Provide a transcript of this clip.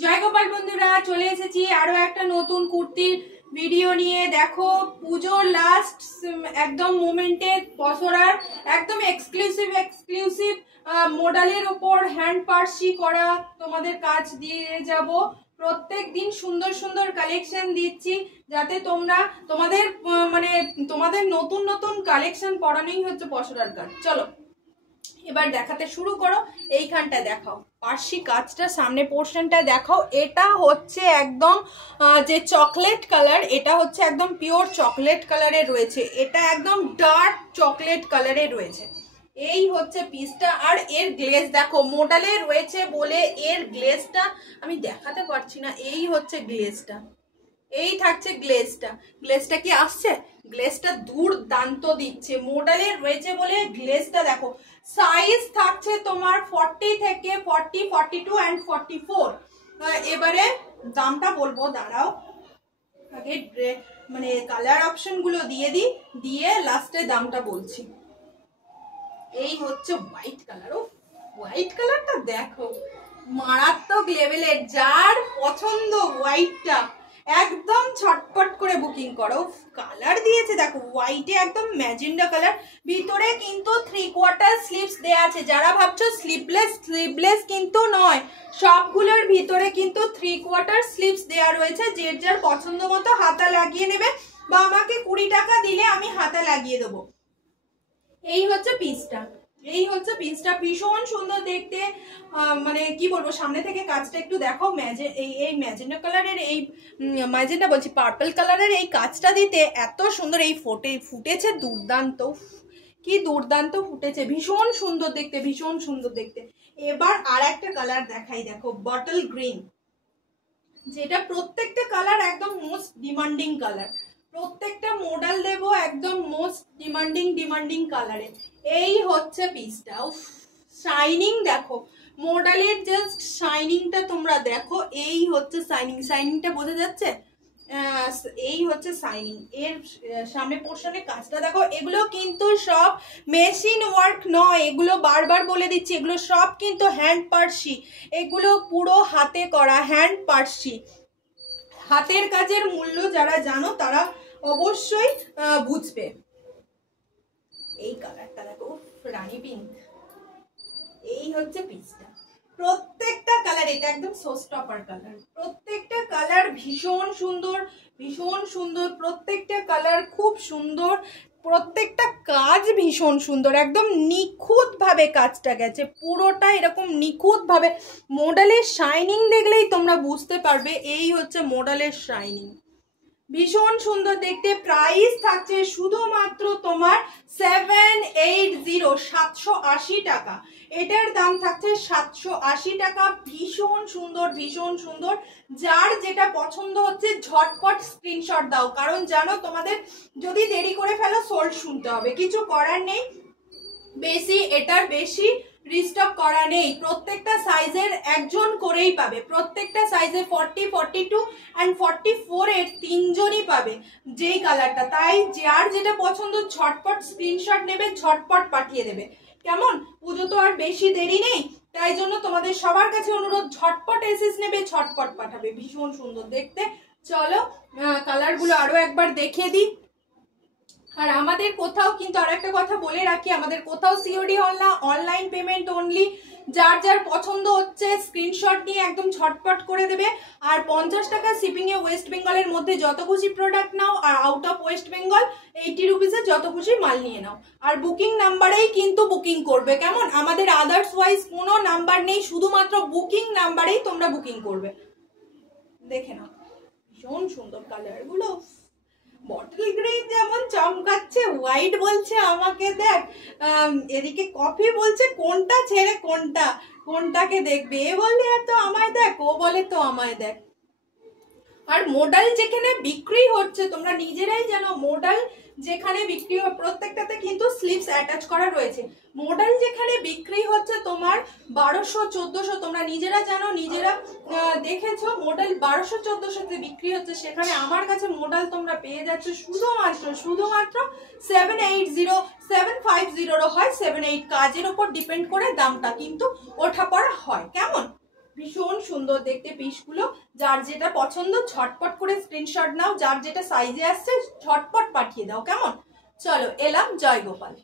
জয় গোপাল বন্ধুরা, চলে এসেছি আরো একটা নতুন কুর্তির ভিডিও নিয়ে। দেখো, পুজোর লাস্ট একদম মোমেন্টে পসরার একদম এক্সক্লুসিভ মডেলের ওপর হ্যান্ড পার্সি করা তোমাদের কাজ দিয়ে যাব। প্রত্যেক দিন সুন্দর সুন্দর কালেকশন দিচ্ছি, যাতে তোমরা তোমাদের নতুন নতুন কালেকশন পরানোই হচ্ছে পসরার কাজ। চলো এবার দেখাতে শুরু করো। এইখানটা দেখাও, পার্সি কাজটা সামনে পোর্শনটা দেখাও। এটা হচ্ছে একদম যে চকলেট কালার, এটা হচ্ছে একদম পিওর চকলেট কালারে রয়েছে। এটা একদম ডার্ক চকলেট কালারে রয়েছে। এই হচ্ছে পিসটা। আর এর গ্লেজ দেখো, মডেলে রয়েছে বলে এর গ্লেজটা আমি দেখাতে পারছি না। এই হচ্ছে গ্লেজটা, এই থাকছে গ্লেজটা। গ্লেজটা কি আসছে? গ্লেজটা দুর্দান্ত দিচ্ছে, মডেলের রয়েছে বলে গ্লেজটা দেখো। সাইজ থাকছে তোমার 40 থেকে 40, 42 অ্যান্ড 44। এবারে দামটা বলবো, দাঁড়াও আগে কালার অপশন গুলো দিয়ে দিই, দিয়ে লাস্টে দামটা বলছি। এই হচ্ছে হোয়াইট কালার। ও হোয়াইট কালারটা দেখো, মারাত্মক লেভেলের। যার পছন্দ হোয়াইটটা একদম ছটপট করে বুকিং করো। কালার দিয়েছে দেখো, হোয়াইটে একদম ম্যাজেন্ডা কালার। ভিতরে কিন্তু 3/4 স্লিভস দেয়া আছে। যারা ভাবছো স্লিভলেস কিন্তু নয়, সবগুলোর ভিতরে কিন্তু 3/4 স্লিভস দেয়া রয়েছে। যে যার পছন্দ মতো হাতা লাগিয়ে নেবে, বা আমাকে 20 টাকা দিলে আমি হাতা লাগিয়ে দেবো। এই হচ্ছে পিসটা, এই হচ্ছে পিসটা। ভীষণ সুন্দর দেখতে। কি বলবো, সামনে থেকে কাজটা একটু দেখো। এই ম্যাজেন্ডা কালারের, এই ম্যাজেন্ডা বলছি, পার্পল কালারের এই কাজটা দিতে এত সুন্দর। এই ফুটেছে দুর্দান্ত, কি দুর্দান্ত ফুটেছে। ভীষণ সুন্দর দেখতে, ভীষণ সুন্দর দেখতে। এবার আর একটা কালার দেখাই, দেখো বটল গ্রিন, যেটা প্রত্যেকটা কালার একদম মোস্ট ডিমান্ডিং কালার। প্রত্যেকটা মডেল দেব একদম মোস্ট ডিমান্ডিং কালারে। এই হচ্ছে পিসটা। শাইনিং দেখো, মডেলের জাস্ট শাইনিংটা তোমরা দেখো। এই হচ্ছে শাইনিংটা বোঝা যাচ্ছে? এই হচ্ছে শাইনিং। এর সামনে পোর্শনে কাজটা দেখো। এগুলো কিন্তু সব মেশিন ওয়ার্ক নয়, এগুলো বারবার বলে দিচ্ছি, এগুলো সব কিন্তু হ্যান্ড পার্সি। এগুলো পুরো হাতে করা হ্যান্ড পার্সি। হাতের কাজের মূল্য যারা জানো তারা অবশ্যই বুঝবে। এই কালারটা দেখো, রানী পিঙ্ক। এই হচ্ছে পিসটা। প্রত্যেকটা কালার, এটা একদম শোস্টপার কালার। প্রত্যেকটা কালার ভীষণ সুন্দর, ভীষণ সুন্দর। প্রত্যেকটা কালার খুব সুন্দর, প্রত্যেকটা কাজ ভীষণ সুন্দর। একদম নিখুঁত ভাবে কাজটা গেছে, পুরোটা এরকম নিখুঁত ভাবে। মডেলের শাইনিং দেখলেই তোমরা বুঝতে পারবে। এই হচ্ছে মডেলের শাইনিং, ভীষণ সুন্দর দেখতে। প্রাইস থাকছে শুধুমাত্র তোমার 780 টাকা। এটার দাম থাকছে 780 টাকা। ভীষণ সুন্দর, ভীষণ সুন্দর। যার যেটা পছন্দ হচ্ছে ঝটপট স্ক্রিনশট দাও, কারণ জানো তোমাদের যদি দেরি করে ফেলো সোল্ড শুনতে হবে। কিছু করার নেই, এটার বেশি রিস্টক করা নেই। প্রত্যেকটা সাইজের একজন করেই পাবে। প্রত্যেকটা সাইজের 40, 42 অ্যান্ড 44 এর 3 জনই পাবে যেই কালারটা। তাই যার যেটা পছন্দ ঝটপট স্ক্রিনশট নেবে, ঝটপট পাঠিয়ে দেবে। কেমন? পুজো তো আর বেশি দেরি নেই, তাই জন্য তোমাদের সবার কাছে অনুরোধ, ঝটপট এসএস নেবে, ঝটপট পাঠাবে। ভীষণ সুন্দর দেখতে। চলো কালারগুলো আরো একবার দেখিয়ে দিই। আর আমাদের কোথাও কিন্তু আর একটা কথা বলে রাখি, আমাদের কোথাও সিওডি হল না, অনলাইন পেমেন্ট অনলি। যার যার পছন্দ হচ্ছে স্ক্রিনশট নিয়ে একদম ঝটপট করে দেবে। আর 50 টাকা শিপিং এ ওয়েস্ট বেঙ্গলের মধ্যে যত খুশি প্রোডাক্ট নাও, আর আউট অফ ওয়েস্ট বেঙ্গল 80 রুপিসে যত খুশি মাল নিয়ে নাও। আর বুকিং নাম্বারেই কিন্তু বুকিং করবে, কেমন? আমাদের আদার্স ওয়াইজ কোনো নাম্বার নেই, শুধুমাত্র বুকিং নাম্বারেই তোমরা বুকিং করবে। দেখে নাও, ভীষণ সুন্দর কালার গুলো। বটল গ্রিন যেমন চমকাচ্ছে, হোয়াইট বলছে আমাকে দেখ, এদিকে কফি বলছে কোনটা ছেড়ে কোনটাকে দেখবে। এ বলে তো আমায় দেখ, ও বলে তো আমায় দেখ। আর মডেল যেখানে বিক্রি হচ্ছে, তোমরা নিজেরাই জানো, মডেল যেখানে বিক্রি হয় প্রত্যেকটাতে কিন্তু স্লিভস অ্যাটাচ করা রয়েছে। মডেল যেখানে বিক্রি হচ্ছে তোমার 1200, 1400, তোমরা নিজেরা জানো, নিজেরা দেখেছো। মডেল 1200, 1400-তে বিক্রি হচ্ছে, সেখানে আমার কাছে মডেল তোমরা পেয়ে যাচ্ছ শুধুমাত্র 780, 750 হয় 78। কাজের উপর ডিপেন্ড করে দামটা কিন্তু ওঠা পড়া হয়। কেমন? ভীষণ সুন্দর দেখতে পিসগুলো। যার যেটা পছন্দ ঝটপট করে স্ক্রিনশট নাও, যার যেটা সাইজে আসছে ঝটপট পাঠিয়ে দাও, কেমন? চলো এলাম, জয় গোপাল।